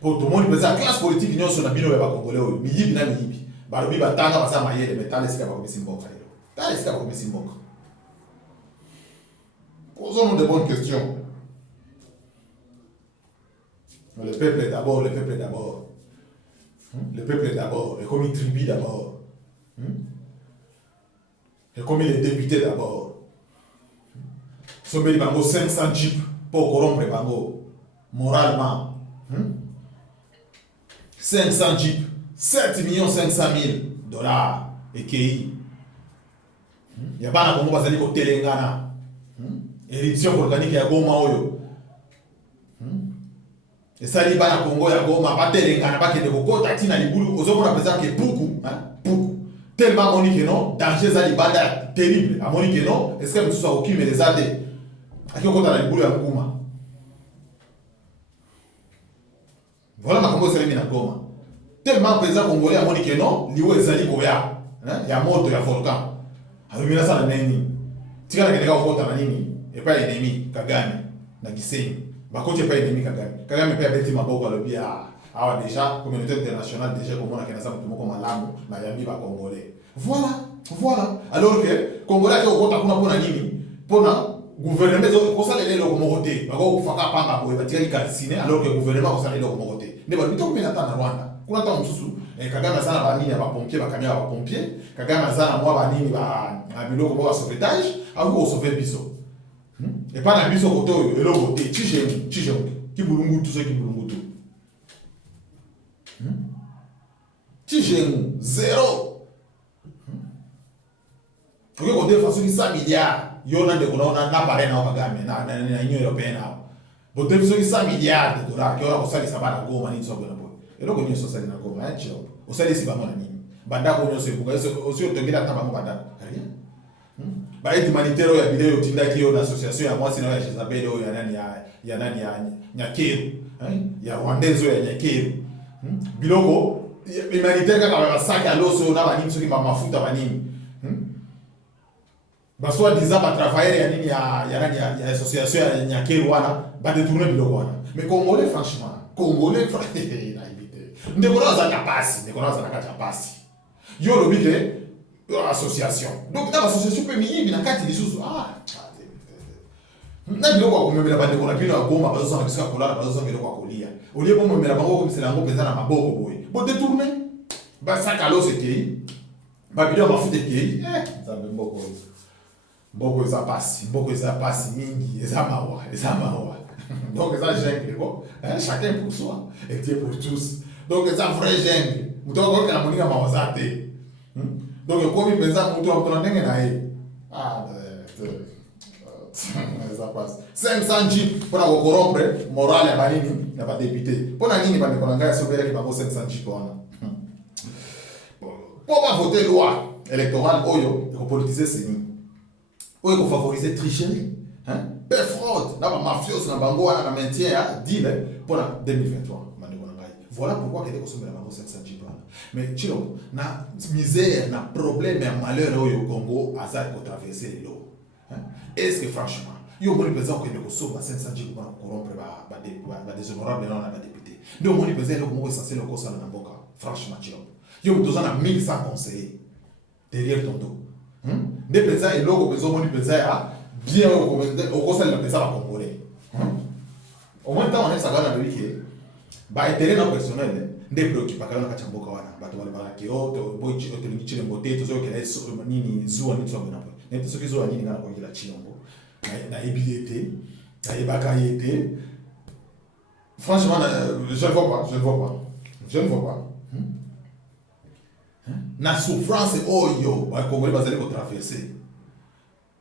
Pour tout le monde penza classe politique nyonso na bino ya ba congolais oyo, miyibi na miyibi. Balobi batanga basa mayele, mais tala sika ba ko misimboka lelo. Tala sika ba ko misimboka. Posons-nous de bonnes questions. Le peuple est d'abord, le peuple est d'abord. Le peuple est d'abord, et comme il tribue d'abord. Et comme il est député d'abord. Sommet bango 500 jeeps pour corrompre bango moralement. 500 jeeps, 7 500 000 dollars et KI. Il y a pas de Congo basali ko Telengana. Élection organique ya Goma oyo. Et ça li bana Congo ya Goma ba Telengana ba kende ko kota tina libulu ozomona pesa ke puku, puku. Tellement monique non, danger za li banda terrible. A monique non, est-ce que mususa okime les ade. Akio kota na libulu ya Goma. Voilà ma Congo c'est na Goma. Tellement président congolais a monique non, liwo ezali koya, ya moto ya volcan. Alumina sana nini? Tika na kende ko kota na nini? Et pas ennemi Kagame na Gisenyi bakoti pas ennemi Kagame pe abeti maboko alobi awa déjà communauté internationale déjà comme on a kenasa mutu moko malamu na yambi ba congolais voilà alors que congolais ko kota kuna pona nini pona gouvernement ko sala lelo ko mokote bako kufaka panga boye batika likasine alors que gouvernement ko sala lelo ko mokote ne ba bito kumena ta na Rwanda kuna ta mususu Kagame sana ba nini ba pompier ba kamera ba pompier Kagame sana mwa ba nini ba biloko ba sauvetage au ko sauver biso. Et pas na biso koto elo kote chijemu kibulungu tout ce kibulungu tout. Chijemu zéro. Oke kote façon ki 100 milliards yona de kona na pare na Kagame na Union européenne na. Bote biso ki 100 milliards de dollars ki ora ko sali sabana Goma ni so bona boy. Elo ko nyoso sali na Goma ya chio. O sali si ba mona nini. Banda ko nyoso ebuka osi otongela taba mo banda. Rien. Ba aide humanitaire ya bideo tindaki yo na association ya mwasi na ya Jezabel yo ya nani ya Nyakeru ya Rwandezo ya Nyakeru biloko humanitaire kaka ba saka loso na banini soki mafuta banini ba soit disant ba travailler ya nini ya nani ya association ya Nyakeru wana ba détourner biloko wana mais congolais franchement congolais na ibite ndekona za kapasi ndekona za nakata pasi yo lobike association donc dans l'association peut miyibi na kati lisusu na biloko ko memela bande ko na bino akoma bazo sana bisika kolala bazo sana biloko akolia olie bo memela bango ko misela ngo penza na maboko boye bo détourner ba saka lo sekei ba bidon mafuta ekei zambe mboko eza pasi mingi eza mawa donc eza jungle ko chacun pour soi et Dieu pour tous Donc ça vrai gêne. Muto ko kana moninga mawazate. Donc comme pensa muto ko ndenge na ye. Ah ça passe. 500 jeep pour corrompre morale ya banini na ba député. Pour na nini ba ndeko ngaya sobera ki bango 500 jeep wana. Pour ba voter loi électorale oyo ko politiser c'est ni. Oyo ko favoriser tricherie. Hein? Père fraude, na ba mafios na bango wana na maintien ya deal pour 2023. Voilà pourquoi il y a des consommateurs qui ont 700 jeeps. Mais chilo, na misère, na problème, na malheur au Congo, à ça pour traverser l'eau. Est-ce que franchement, il y a des gens qui ont 500 jeeps pour corrompre des honorables non à députés. Donc on est besoin de comment ça c'est le conseil dans boca. Franchement chilo. Il y a besoin de 1100 conseillers derrière ton dos. Des besoins et logo besoin de besoin à bien au conseil de besoin à congolais. Au moins temps on est ça dans le week-end. Ba intérêt non personnel des préoccupations na kachamboka wana bato wale bala kio to boy chilo to ngichile mbote to zo kele so nini zuwa ni tsobe napo ne to soki zuwa nini ngana ko ngila chilombo na ebilité na ebaka yete franchement je ne vois pas na souffrance oyo ba kongole bazali ko traverser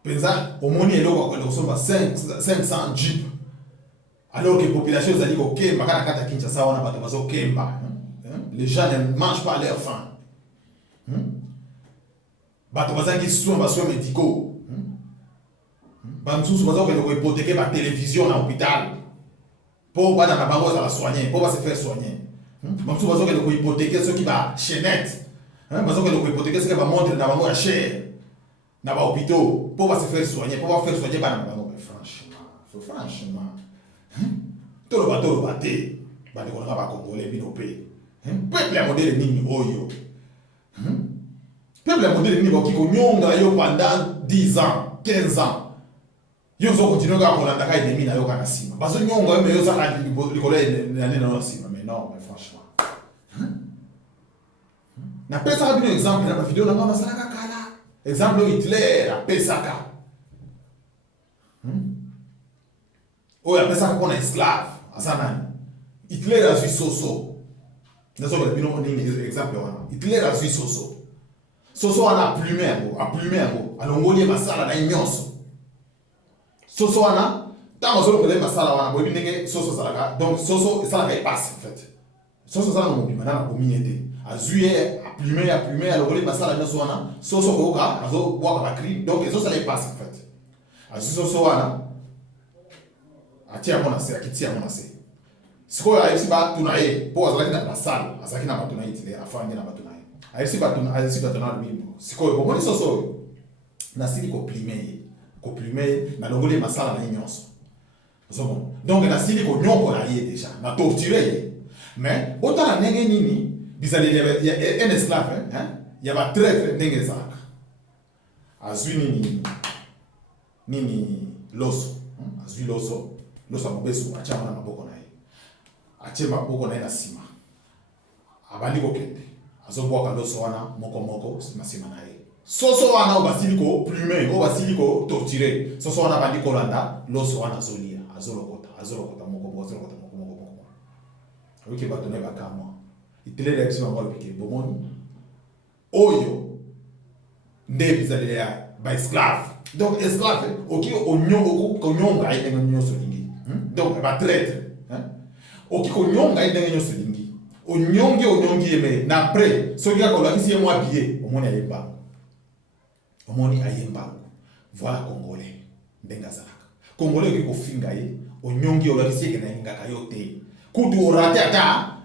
penza omoni eloko ko somba 500 jeep. Alors que la population est au Kemba, les gens ne mangent pas leur faim. Les gens qui soins médicaux. Les gens qui ont hypothéqué la télévision à l'hôpital. Pour ne soigner, pour se faire soigner. Les gens qui ont hypothéqué ceux qui vont chaînette. Les gens qui ont hypothéqué ceux qui vont montrer dans la chair. Dans l'hôpital. Pour se faire soigner. Pour faire soigner. Franchement. Tout le bateau bate, bande qu'on va congolais binopé. Peuple a modèle nini oyo. Peuple a modèle nini qui konyonga yo pendant 10 ans, 15 ans. Yo zo continuer à kolanda ka ennemi na yo kana sima. Bazo nyonga mais yo za ka likole na na sima mais non mais franchement. Na pesa bino exemple na vidéo na mama sala kala. Exemple Hitler a pesaka. Oya pesa ko na esclave. Asanani. Hitler a vu Soso. Nous avons un exemple. Hitler a vu Soso. Soso a plumé un mot. A l'ongolier masala na inyonso. Soso a tant que le masala wana bobi ndenge Soso salaka. Donc Soso salaka il passe en fait. Soso salaka mo bimana na communauté. A zuye a plumé a l'ongolier masala nyonso wana. Soso ko ka azo boka ba cri. Donc Soso salaka il passe en fait. A Soso wana atia mona se akitia mona se siko ayisi ba tunaye po azalaki na basal azalaki na bato na itile afanye na bato na ye ayisi ba na bimbo siko ko moni soso na sili ko plumer na longole masala na nyonso zomo donc na sili ko nyoko na ye déjà na torturer mais otala ndenge nini bizali ya un esclave ya ba traître ndenge zaka azwi nini loso azwi loso amobeso achama na maboko na ye achema maboko na ye na sima abandi kokende azobwaka loso wana moko na sima na ye soso wana obasili ko plumer obasili ko torturer soso wana bandi kolanda loso wana azolia azolokota moko oyoki bato na ye bakamwa itele reaction yango alobike bomoni oyo nde bizaleli ya baesclave donc esclave oki onyonga ye ndenge nyonso lingi donc ba traître oki konyonga ye ndenge nyonso lingi onyongi yeme na après soki akolakisi ye mwa billet omoni ayemba voilà congolais ndenge azalaka congolais oki kofinga ye onyongi olakisi ye kena ingaka yo te kutu orate ata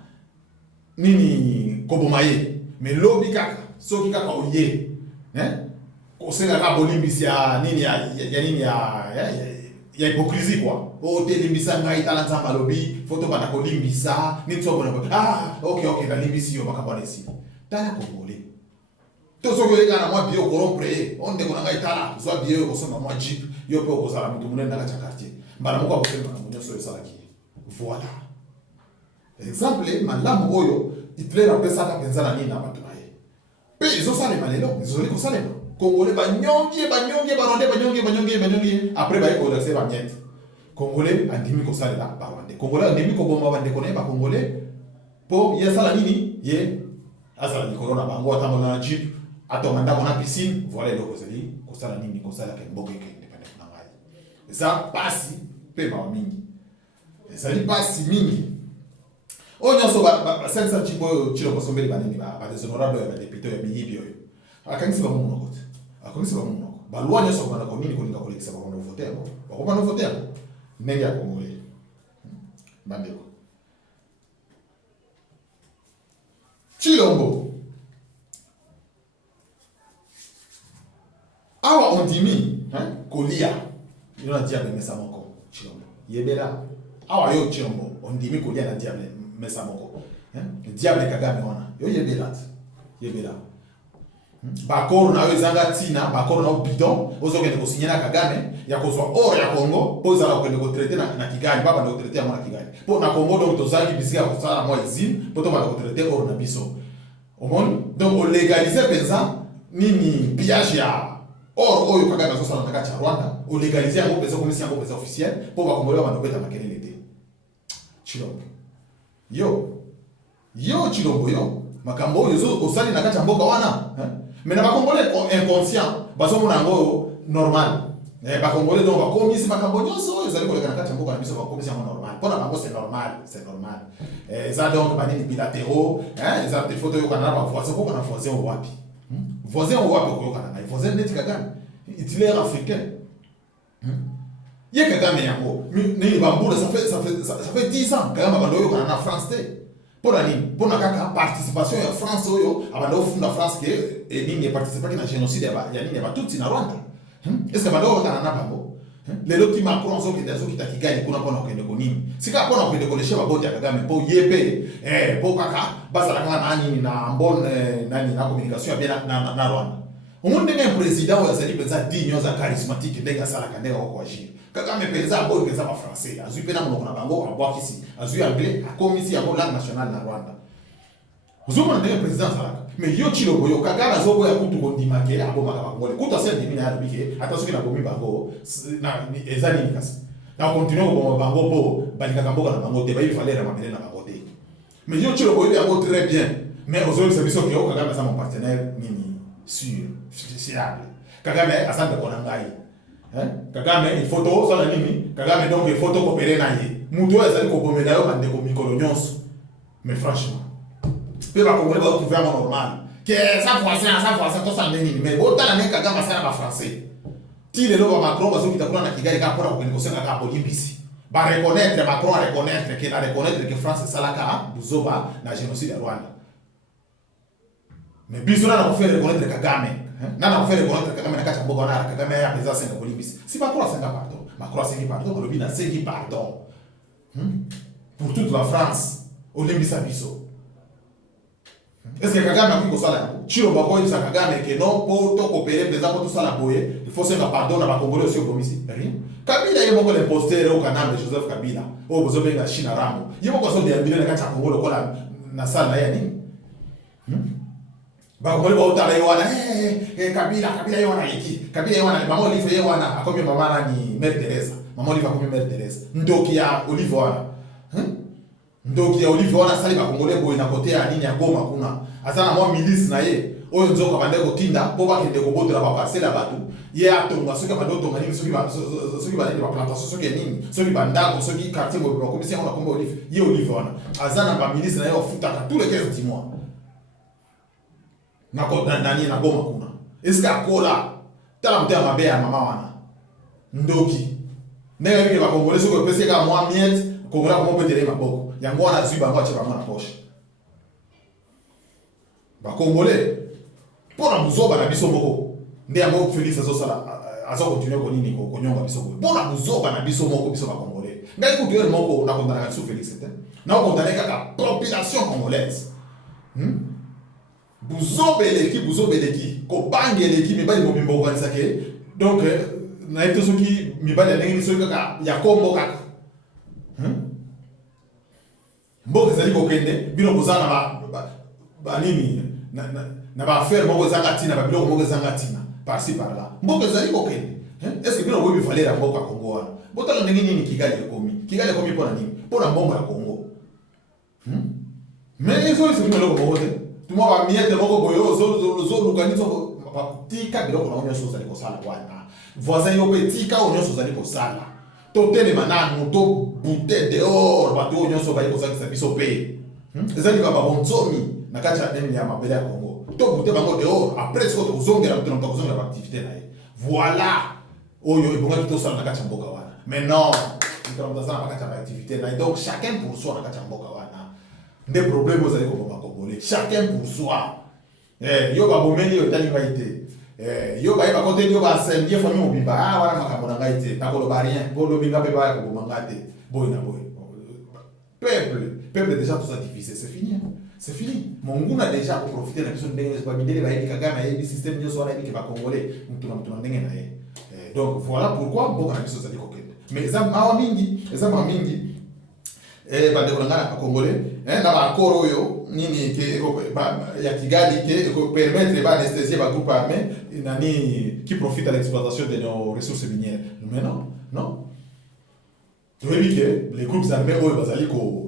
nini koboma ye mais lobi kaka soki kaka oye kosenga ka bolimbisi ya nini ya hypocrisie quoi o te limbisa ngai tala nzamba lobi photo bana ko limbisa ni tsobo na okay na limbisi yo bakabana ici tala congolais to soki yo kana mwa bio corrompre on de ko ngai tala zo bio ko soma mwa jeep yo pe ko sala mutu munene na cha quartier mbala moko abosema na munyo so sala ki voilà exemple malamu oyo Hitler a pesa ka penza nini na bato naye pe izo sale malelo izo liko sale congolais banyongi après ba ko daxe ba miette congolais andimi ko sale la ba wande congolais andimi ko bomba bande ko na ba congolais po ye sala nini ye azala likolo na bango atambola na jeep atonga ndako na piscine voilà eloko ezali kosala nini kosala ke mboka ekende pene na ngai eza pasi mpe mawa mingi ezali pasi mingi oyo nyonso basalisa ntimbo oyo chilo basombeli banini badéshonorable oyo badepute oyo miyibi oyo akangisi bango monoko te akangisi bango monoko balwa nyonso akomanda konini kolinga kolekisa bakondo vote yango bakomanda vote yango ndenge ya kongole bandeko Chilombo awa ondimi kolia ino na diable mesa moko Chilombo yebela awa yo Chilombo ondimi kolia na diable mesa moko diable Kagame wana yo yebela bakoro na yo ezanga tina bakoro na bidon ozokende kosinyana Kagame ya kozwa or ya Congo po zala kokende ko traiter na Kigali baba na traiter ya mona Kigali po na Congo donc tozali bisika ya kosala mo izine po to bana ko traiter or na biso omoni donc o légaliser penza nini pillage ya or oyo Kagame azosala na kati ya Rwanda o légaliser yango penza komisi yango penza officiel po ba Congolais bana beta makelele te Chilombo yo Chilombo yo makambo oyo osali na kati ya mboka wana mais na ba Congolais inconscient bazomona ngo normal ba Congolais donc bakomisi makambo nyonso oyo ezali koleka na kati ya mboka na biso bakomisi yango normal pona bango c'est normal ça donc banini bilatéraux ça te photo yo kana ba voisin ko kana voisin wapi voisin wapi ko kana na voisin neti Kagame itinéraire africain ye Kagame yango nini bambula ça fait 10 ans Kagame bando yo kana na France te pona nini pona kaka participation ya France oyo abanda ofunda France ke nini participer na génocide ya nini ba tutsi na Rwanda est-ce que bando kana na bango lelo ti Macron zo kindazo kitakigali kuna pona okende ko nini sika pona okende ko leshe baboti ya Kagame po yepe po kaka basala kaka nani na mbone nani na communication ya bien na Rwanda omuntu ndenge président wa zali penza digne za charismatique ndenge sala kandeka ko agir Kagame penza bo penza ba français azui pena monoko na bango abwakisi azui anglais akomisi ya langue nationale na Rwanda uzuma ndenge président sala mais yo Chilombo yo Kagame azobo ya kutu kondima ke aboma ka bangole kutu asel ndimi na ya bike atasuki na bomi bango na ezali nikasi na continuer ko bomba bango po balika kamboka na bango te ba il fallait ramabele na bango te mais yo Chilombo yo yango très bien mais ozo service que yo Kagame sa mon partenaire nini sûr fiable Kagame asante kona ngai Kagame il photo ça na nini Kagame donc il photo coopérer na ye muto ezali ko bomela yo bande ko mikolo nyonso mais franchement pe ba Congolais ba trouver un normal que ça voisin tout ça nini mais autant na Kagame ça na français ti le lo Macron ba zo kitakuna na Kigali ka pora ko ko senga ka bolimbisi ba reconnaître Macron reconnaître que France salaka buzoba na génocide ya Rwanda mais biso na ko faire reconnaître Kagame nana ko faire reconnaître Kagame na kati ya mboka na Kagame ya pesa senga bolimbisi si Macron senga pardon Macron sengi pardon ko bina sengi pardon pour toute la France olimbisa biso est-ce que Kagame a pu sala Chilombo ko isa Kagame que non pour to coopérer pesa pour tout ça la boye il faut senga pardon na ba Congolais aussi komisi rien Kabila yemo ko l'imposteur au Kanambe Joseph Kabila o bozobenga China Rambo yemo ko so de ambile na kati ya Congolais ko la na sala ya nini ba Congolais ba utala yowana Kabila yowana iki Kabila yowana mama Olive yowana akomi mama nani Mère Teresa mama Olive akomi Mère Teresa ndoki ya Olive wana ndoki ya Olive wana sali ba Congolais boy na kote ya nini ya Goma kuna azana mo milice na ye oyo nzoka bande ko tinda po ba kende ko botola ba parcelle batu ye atonga soki ba dotonga nini soki ba nini ba plantation soki nini soki ba ndako soki quartier mo ba komisi on a komba Olive ye Olive wana azana ba milice na ye ofutaka tous les 15 mois na ko nani na Goma kuna est-ce akola tala mtea mabe ya mama wana ndoki ndenge bike ba Congolais soki pese ka moi miette Congolais ko mo petele maboko yango wana zui bango ache bango na poche ba Congolais pona buzoba na biso moko nde yango Félix azo continuer ko nini ko nyonga biso ko pona buzoba na biso moko biso ba Congolais ngai ko tuer moko na kondana sur Félix te na kondana kaka population congolaise buzobeleki ko bangeleki mibali mo bimbo kanisa ke donc na eto soki mibali ndenge ni soki kaka ya kombo kaka mboka zali ko kende bino kozana ba nini na ba affaire moko zanga tina ba biloko moko zanga tina par-ci par-là mboka zali ko kende est-ce que bino bobi valeur ya mboka Kongo wana botala ndenge nini Kigali ekomi pona nini pona mbongo ya Kongo Mais il faut exprimer le mot. Tout le monde va mieux de mon boyo, zo l'organisme tika biloko na onyo sozali kosala wana. Voisin yo pe tika onyo sozali kosala. To telema nanu to bute dehors bato onyo so bali kosala biso pe. Ezali ka babonzomi na kati ya nini ya mabele ya Congo. To bute bango dehors après ce que ozongela mutuna mutozongela activité na ye. Voilà. Oyo ebonga kito sala na kati ya mboka wana. Mais non, mutazana na kati ya activité na ye. Donc chacun pour soi na kati ya mboka wana. Des problèmes aux allez comme Congolais. Chacun pour soi. Yo ba bomeli yo tali ngaite. Yo ba côté yo ba sembie famille mobimba. Ah wana makambo na ngaite. Takolo ba rien. Bolo binga pe ba ko mangate. Boy na boy. Peuple déjà tout ça divisé, c'est fini. C'est fini. Mon a déjà pour profiter de la question de ba bidele ba yebi kagama yebi système nyo so na yebi ke ba Congolais. Mutuna ndenge na ye. Donc voilà pourquoi boka na biso zali kokende. Mais ça ma mingi, ça ma mingi. Bande kolanga Congolais na ba akoro yo nini ke ya Kigali ke permettre ba anesthésier ba groupe armé nani qui profite à l'exploitation de nos ressources minières. Mais non. Tu vois que les groupes armés oyo bazali ko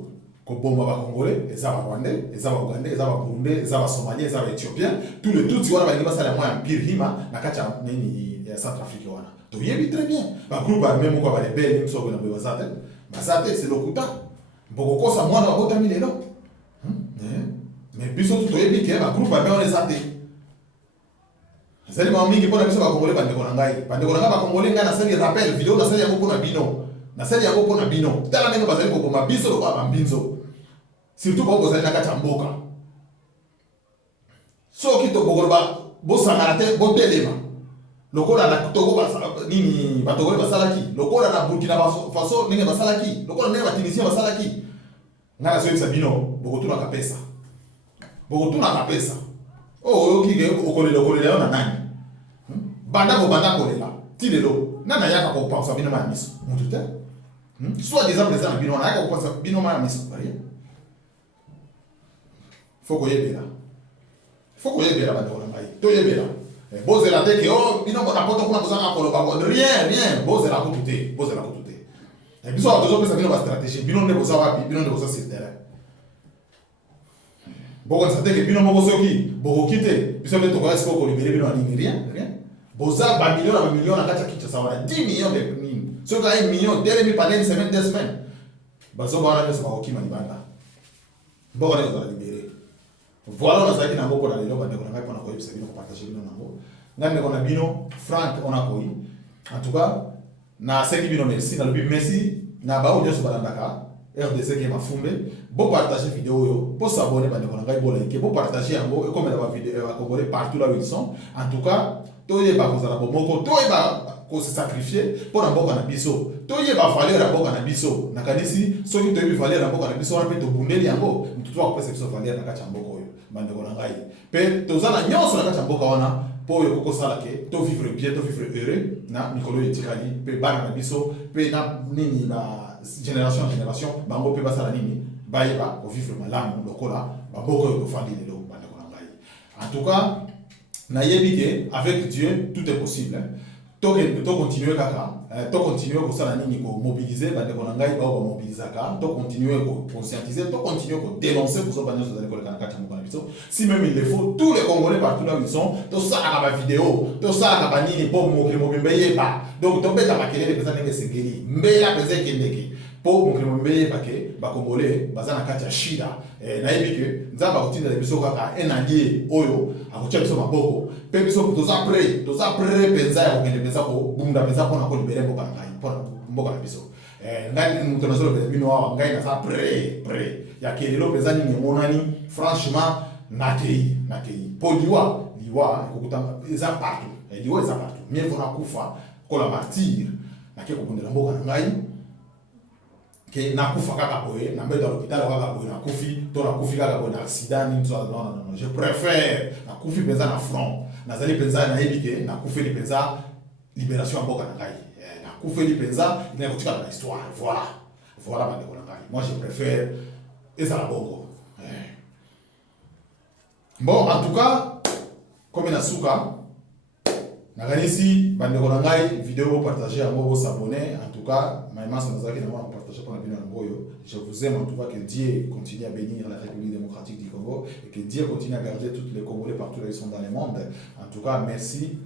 bomba ba Congolais, et ça va Rwandais, et ça va Ougandais, et ça va Burundais, et ça va Somalien, et ça va Éthiopien, tout le tout tu vois ba ngima sala moi empire hima na kacha nini ya Centrafrique wana. Tu vois très bien. Ba groupe armé moko ba rebelle mso ko na bazate. Bazate c'est l'Okuta. Boko sa mwana wa botami lelo. Mais biso tout toyebi ke ba groupe ba on les a té. Zali ba mingi pona biso ba Congolais bande kona ngai. Bande kona ba Congolais ngai na sali rappel vidéo na sali yango pona bino. Na sali yango pona bino. Tala ndenge bazali ko boma biso lo ba mbinzo. Surtout ba kozali na kati mboka. So ki to bogolo ba bo sangala te bo telema. Lokola na Togo ba nini ba Togo ba salaki. Lokola na Burkina Faso ndenge ba salaki. Lokola ndenge ba Tunisia ba salaki. Ngana so yebisa bino bokotuna kapesa. Bokotuna kapesa. Oh okige okolela na nani? Banda kolela. Ti lelo. Nana yaka ko pensa bino ma miso. Mutu te. Soit des présents na bino na yaka ko pensa bino ma miso. Bari. Faut ko yebela. Faut ko yebela ba ndona mai. To yebela. Bozela te ke oh bino bona poto kuna bozanga koloba rien bozela ko tuté. Et biso a toujours pensé à stratégie bino ne boza wapi bino ne boza sur terrain. Bon ça te ke bino moko soki boko kite biso ne to ko est-ce ko libérer bino ani rien. Boza ba million na kati ya kicha sawa 10 millions de mine. So ka 1 million dès mi pendant une semaine 2 semaines. Bazo ba na ba okima ni banda. Bon on est libérer. Voilà on a ça qui na moko na lelo ba de ko na ko na ko yebisa bino ko partager bino nango. Ngane ko na bino Frank on a koi. En tout cas na seki bino merci na lobi merci na ba onyo so balandaka RDC ke mafumbe bo partager vidéo yo po s'abonner ba ndeko ngai bo like bo partager yango et comme na ba vidéo ba Congolais partout là où ils sont en tout cas toye ba kozala bomoko toye ba ko se sacrifier pour na boka na biso toye ba valeur na boka na biso na kanisi soki toye bi valeur na boka na biso wana pe to bundeli yango mtutu wa pesa biso valeur na kati ya mboko oyo ba ndeko ngai pe tozana nyonso na kati ya mboka wana po yo koko sala ke to vivre bien to vivre heureux na mikolo etikali pe bana na biso pe na nini ba génération en génération bango pe basala nini bayeba ko vivre malamu lokola baboko yo fandi lelo bande ko ngai. En tout cas na yebi ke avec Dieu tout est possible. To continuer kaka to continuer ko sala nini ko mobiliser bande ko ngai ba mobiliser ka to continuer ko conscientiser to continuer ko dénoncer pour so bande so dali ko kana kati mo kana biso. Si même il le faut tous les Congolais partout là où ils sont to sala ba vidéo to sala ba nini po mo ke mo bembe ba donc to beta makelele pesa ndenge sengeli mbela pesa kendeki po mo ke mo bembe ba ke ba Congolais bazana kati ya shida na yebi ke nzamba kotinda biso kaka enandie oyo akotia biso maboko pe biso toza prêt penza ya kokende penza ko bunda penza pona ko libérer mboka ngai pona mboka na biso ngai muto na solo penza bino wa ngai na sa prêt ya kelelo penza ni monani franchement nakei po liwa kokuta eza partout liwa eza partout mieux vaut na kufa ko la martyr na ke ko bundela mboka ngai ke nakufa kaka boye na mbeto l'hôpital kaka boye nakufi to nakufi kaka boye na accident ni non je préfère nakufi penza na front nazali penza na yebike nakufi li penza libération mboka na ngai nakufi li penza ina kotika na histoire voilà bande ko na ngai moi je préfère eza la bongo bon en tout cas comme na suka Nakanisi bandeko na ngai vidéo partager yango s'abonner en tout cas maïma sanazaki na moi partager pour la bino ngoyo. Je vous aime en tout cas, que Dieu continue à bénir la République démocratique du Congo et que Dieu continue à garder tous les Congolais partout où ils sont dans le monde. En tout cas merci